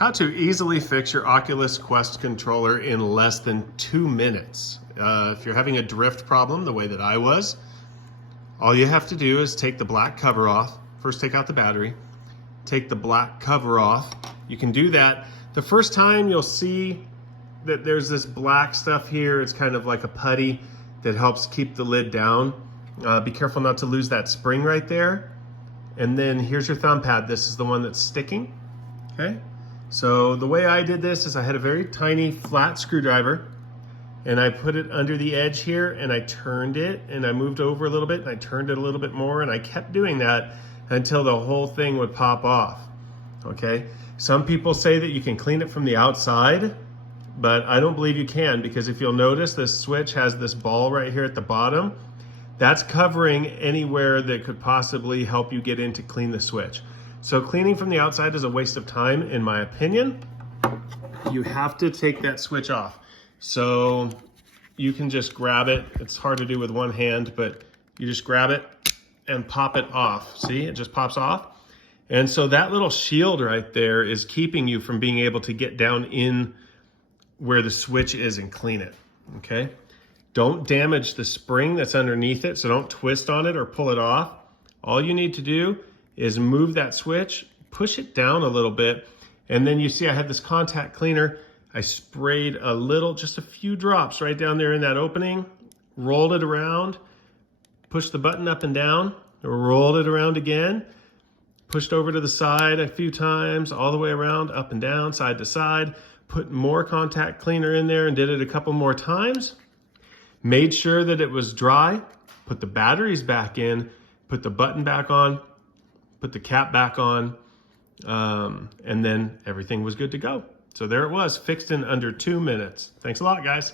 How to easily fix your Oculus Quest controller in less than 2 minutes. If you're having a drift problem the way that I was, all you have to do is take the black cover off. First take out the battery, take the black cover off. You can do that. The first time you'll see that there's this black stuff here. It's kind of like a putty that helps keep the lid down. Be careful not to lose that spring right there. And then here's your thumb pad. This is the one that's sticking, okay? So the way I did this is I had a very tiny flat screwdriver and I put it under the edge here and I turned it and I moved over a little bit and I turned it a little bit more and I kept doing that until the whole thing would pop off, okay? Some people say that you can clean it from the outside, but I don't believe you can, because if you'll notice, this switch has this ball right here at the bottom. That's covering anywhere that could possibly help you get in to clean the switch. So cleaning from the outside is a waste of time, in my opinion. You have to take that switch off. So you can just grab it. It's hard to do with one hand, but you just grab it and pop it off. See, it just pops off. And so that little shield right there is keeping you from being able to get down in where the switch is and clean it, okay? Don't damage the spring that's underneath it, so don't twist on it or pull it off. All you need to do is move that switch, push it down a little bit, and then you see I had this contact cleaner. I sprayed a little, just a few drops right down there in that opening, rolled it around, pushed the button up and down, rolled it around again, pushed over to the side a few times, all the way around, up and down, side to side, put more contact cleaner in there and did it a couple more times. Made sure that it was dry, put the batteries back in, put the button back on, put the cap back on, and then everything was good to go. So there it was, fixed in under 2 minutes. Thanks a lot, guys.